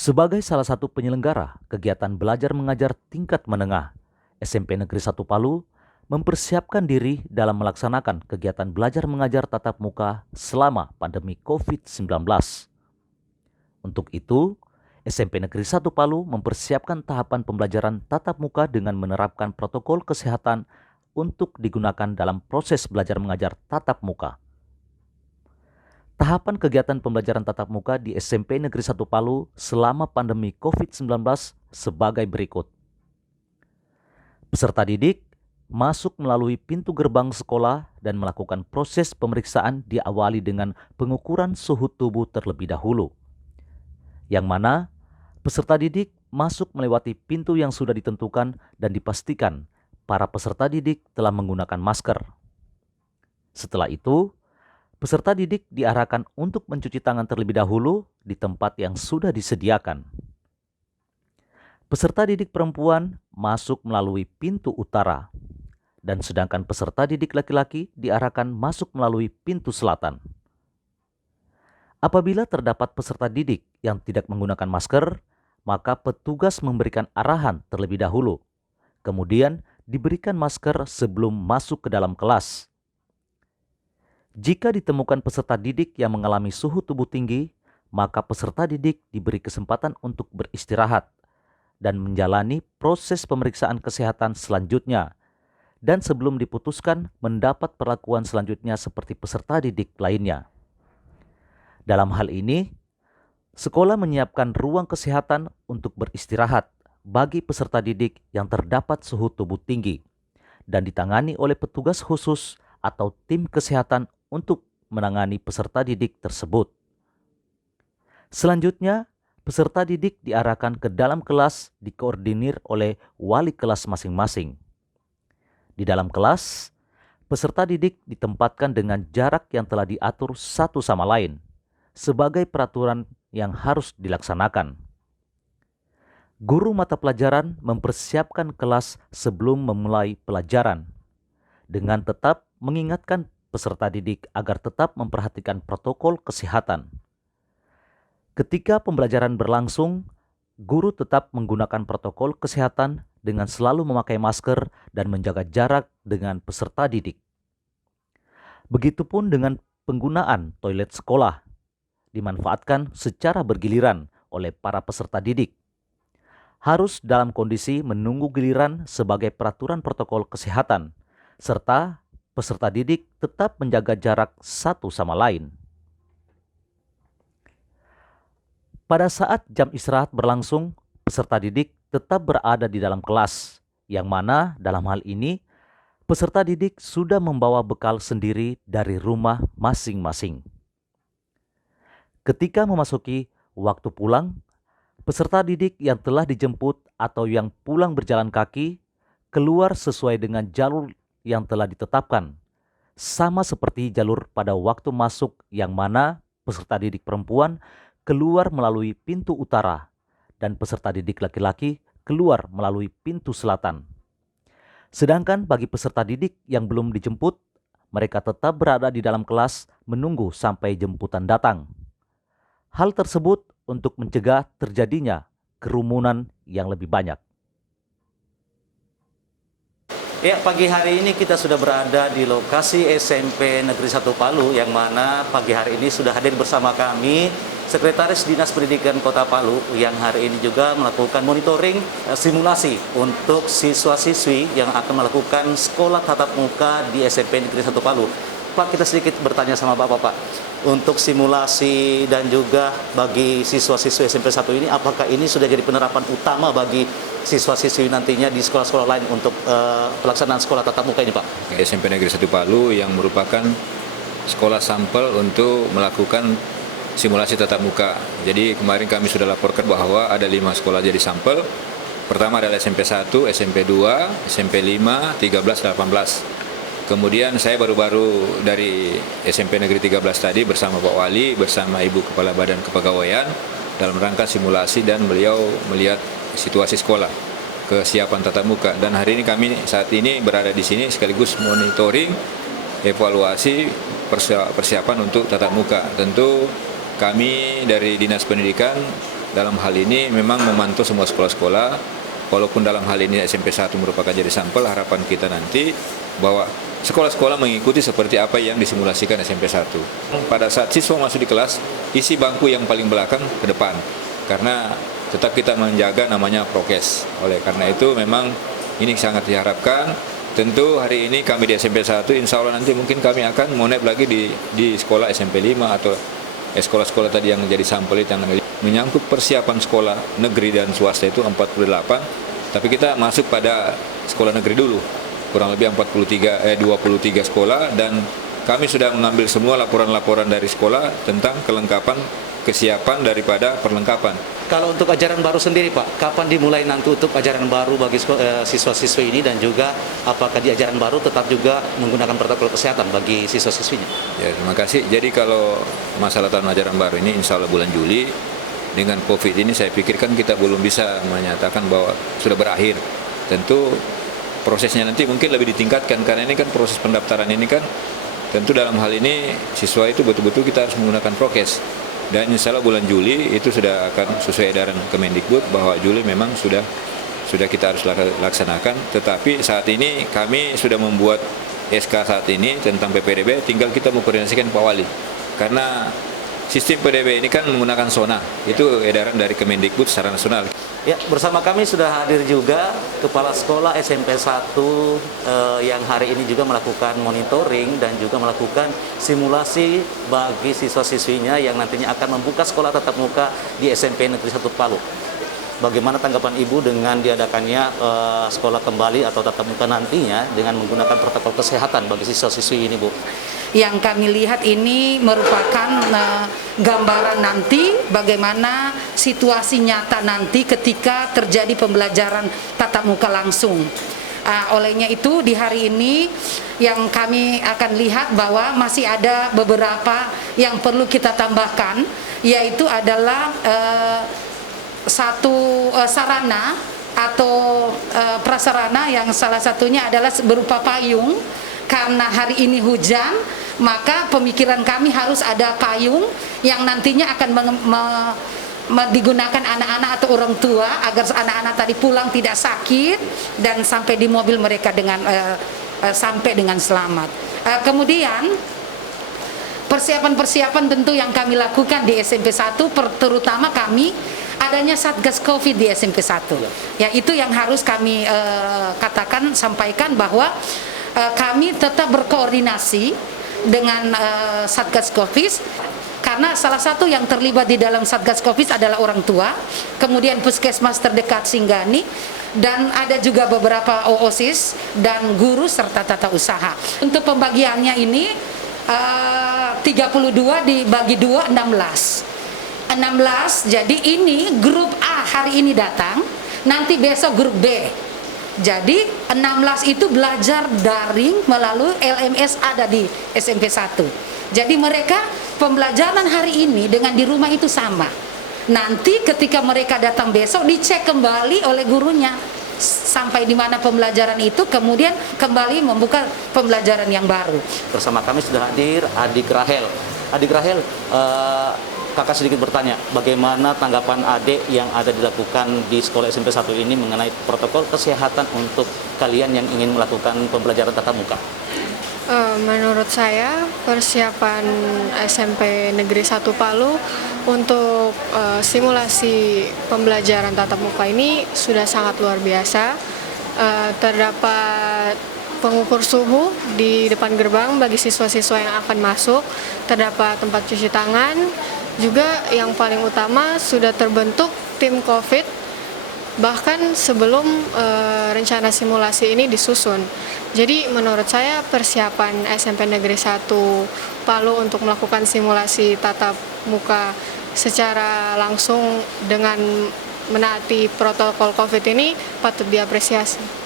Sebagai salah satu penyelenggara kegiatan belajar mengajar tingkat menengah, SMP Negeri 1 Palu mempersiapkan diri dalam melaksanakan kegiatan belajar mengajar tatap muka selama pandemi COVID-19. Untuk itu, SMP Negeri 1 Palu mempersiapkan tahapan pembelajaran tatap muka dengan menerapkan protokol kesehatan untuk digunakan dalam proses belajar mengajar tatap muka. Tahapan kegiatan pembelajaran tatap muka di SMP Negeri 1 Palu selama pandemi COVID-19 sebagai berikut. Peserta didik masuk melalui pintu gerbang sekolah dan melakukan proses pemeriksaan diawali dengan pengukuran suhu tubuh terlebih dahulu. Yang mana peserta didik masuk melewati pintu yang sudah ditentukan dan dipastikan para peserta didik telah menggunakan masker. Setelah itu, peserta didik diarahkan untuk mencuci tangan terlebih dahulu di tempat yang sudah disediakan. Peserta didik perempuan masuk melalui pintu utara, dan sedangkan peserta didik laki-laki diarahkan masuk melalui pintu selatan. Apabila terdapat peserta didik yang tidak menggunakan masker, maka petugas memberikan arahan terlebih dahulu. Kemudian diberikan masker sebelum masuk ke dalam kelas. Jika ditemukan peserta didik yang mengalami suhu tubuh tinggi, maka peserta didik diberi kesempatan untuk beristirahat dan menjalani proses pemeriksaan kesehatan selanjutnya, dan sebelum diputuskan mendapat perlakuan selanjutnya seperti peserta didik lainnya. Dalam hal ini, sekolah menyiapkan ruang kesehatan untuk beristirahat bagi peserta didik yang terdapat suhu tubuh tinggi dan ditangani oleh petugas khusus atau tim kesehatan untuk menangani peserta didik tersebut. Selanjutnya, peserta didik diarahkan ke dalam kelas dikoordinir oleh wali kelas masing-masing. Di dalam kelas, peserta didik ditempatkan dengan jarak yang telah diatur satu sama lain sebagai peraturan yang harus dilaksanakan. Guru mata pelajaran mempersiapkan kelas sebelum memulai pelajaran dengan tetap mengingatkan peserta didik agar tetap memperhatikan protokol kesehatan. Ketika pembelajaran berlangsung, guru tetap menggunakan protokol kesehatan dengan selalu memakai masker dan menjaga jarak dengan peserta didik. Begitupun dengan penggunaan toilet sekolah, dimanfaatkan secara bergiliran oleh para peserta didik. Harus dalam kondisi menunggu giliran sebagai peraturan protokol kesehatan, serta peserta didik tetap menjaga jarak satu sama lain. Pada saat jam istirahat berlangsung, peserta didik tetap berada di dalam kelas, yang mana dalam hal ini peserta didik sudah membawa bekal sendiri dari rumah masing-masing. Ketika memasuki waktu pulang, peserta didik yang telah dijemput atau yang pulang berjalan kaki keluar sesuai dengan jalur yang telah ditetapkan, sama seperti jalur pada waktu masuk yang mana peserta didik perempuan keluar melalui pintu utara dan peserta didik laki-laki keluar melalui pintu selatan. Sedangkan bagi peserta didik yang belum dijemput, mereka tetap berada di dalam kelas menunggu sampai jemputan datang. Hal tersebut untuk mencegah terjadinya kerumunan yang lebih banyak. Ya, pagi hari ini kita sudah berada di lokasi SMP Negeri 1 Palu, yang mana pagi hari ini sudah hadir bersama kami Sekretaris Dinas Pendidikan Kota Palu yang hari ini juga melakukan monitoring simulasi untuk siswa-siswi yang akan melakukan sekolah tatap muka di SMP Negeri 1 Palu. Pak, kita sedikit bertanya sama Bapak, Pak. Untuk simulasi dan juga bagi siswa-siswi SMP 1 ini, apakah ini sudah jadi penerapan utama bagi siswa-siswi nantinya di sekolah-sekolah lain untuk pelaksanaan sekolah tatap muka ini, Pak? SMP Negeri 1 Palu yang merupakan sekolah sampel untuk melakukan simulasi tatap muka. Jadi kemarin kami sudah laporkan bahwa ada 5 sekolah jadi sampel. Pertama adalah SMP 1, SMP 2, SMP 5, 13, 18. Kemudian saya baru-baru dari SMP Negeri 13 tadi bersama Pak Wali, bersama Ibu Kepala Badan Kepegawaian dalam rangka simulasi, dan beliau melihat situasi sekolah, kesiapan tatap muka. Dan hari ini kami saat ini berada di sini sekaligus monitoring, evaluasi persiapan untuk tatap muka. Tentu kami dari Dinas Pendidikan dalam hal ini memang memantau semua sekolah-sekolah. Walaupun dalam hal ini SMP 1 merupakan jadi sampel, harapan kita nanti bahwa sekolah-sekolah mengikuti seperti apa yang disimulasikan SMP 1. Pada saat siswa masuk di kelas, isi bangku yang paling belakang ke depan. Karena tetap kita menjaga namanya prokes. Oleh karena itu memang ini sangat diharapkan. Tentu hari ini kami di SMP 1, insya Allah nanti mungkin kami akan monep lagi di sekolah SMP 5 atau sekolah-sekolah tadi yang jadi sampel itu yang menyangkut persiapan sekolah negeri dan swasta itu 48, tapi kita masuk pada sekolah negeri dulu, kurang lebih 23 sekolah, dan kami sudah mengambil semua laporan-laporan dari sekolah tentang kelengkapan kesiapan daripada perlengkapan. Kalau untuk ajaran baru sendiri Pak, kapan dimulai nanti untuk ajaran baru bagi siswa-siswi ini, dan juga apakah di ajaran baru tetap juga menggunakan protokol kesehatan bagi siswa-siswinya? Ya, terima kasih. Jadi kalau masalah tahun ajaran baru ini insya Allah bulan Juli, dengan COVID ini saya pikirkan kita belum bisa menyatakan bahwa sudah berakhir. Tentu prosesnya nanti mungkin lebih ditingkatkan, karena ini kan proses pendaftaran ini kan tentu dalam hal ini siswa itu betul-betul kita harus menggunakan prokes. Dan insya Allah bulan Juli itu sudah akan sesuai edaran Kemendikbud bahwa Juli memang sudah kita harus laksanakan. Tetapi saat ini kami sudah membuat SK saat ini tentang PPDB, tinggal kita mengkoordinasikan Pak Wali. Karena sistem PDB ini kan menggunakan zona, itu edaran dari Kemendikbud secara nasional. Ya, bersama kami sudah hadir juga Kepala Sekolah SMP 1 yang hari ini juga melakukan monitoring dan juga melakukan simulasi bagi siswa-siswinya yang nantinya akan membuka sekolah tatap muka di SMP Negeri 1 Palu. Bagaimana tanggapan Ibu dengan diadakannya sekolah kembali atau tatap muka nantinya dengan menggunakan protokol kesehatan bagi siswa-siswi ini, Bu? Yang kami lihat ini merupakan gambaran nanti bagaimana situasi nyata nanti ketika terjadi pembelajaran tatap muka langsung. Olehnya itu di hari ini yang kami akan lihat bahwa masih ada beberapa yang perlu kita tambahkan, yaitu adalah satu sarana atau prasarana yang salah satunya adalah berupa payung. Karena hari ini hujan, maka pemikiran kami harus ada payung yang nantinya akan digunakan anak-anak atau orang tua agar anak-anak tadi pulang tidak sakit dan sampai di mobil mereka sampai dengan selamat. Kemudian persiapan-persiapan tentu yang kami lakukan di SMP 1, terutama kami adanya Satgas Covid di SMP 1. Ya, itu yang harus kami sampaikan bahwa kami tetap berkoordinasi dengan Satgas Covid, karena salah satu yang terlibat di dalam Satgas Covid adalah orang tua, kemudian puskesmas terdekat Singgani, dan ada juga beberapa OSIS dan guru serta tata usaha. Untuk pembagiannya ini 32 dibagi 2, 16. Jadi ini grup A hari ini datang, nanti besok grup B. Jadi 16 itu belajar daring melalui LMS ada di SMP 1. Jadi mereka pembelajaran hari ini dengan di rumah itu sama. Nanti ketika mereka datang besok dicek kembali oleh gurunya sampai di mana pembelajaran itu, kemudian kembali membuka pembelajaran yang baru. Bersama kami sudah hadir Adik Rahel. Adik Rahel, kakak sedikit bertanya, bagaimana tanggapan adik yang ada dilakukan di sekolah SMP 1 ini mengenai protokol kesehatan untuk kalian yang ingin melakukan pembelajaran tatap muka? Menurut saya persiapan SMP Negeri 1 Palu untuk simulasi pembelajaran tatap muka ini sudah sangat luar biasa. Terdapat pengukur suhu di depan gerbang bagi siswa-siswa yang akan masuk, terdapat tempat cuci tangan, juga yang paling utama sudah terbentuk tim COVID bahkan sebelum rencana simulasi ini disusun. Jadi menurut saya persiapan SMP Negeri 1 Palu untuk melakukan simulasi tatap muka secara langsung dengan menaati protokol COVID ini patut diapresiasi.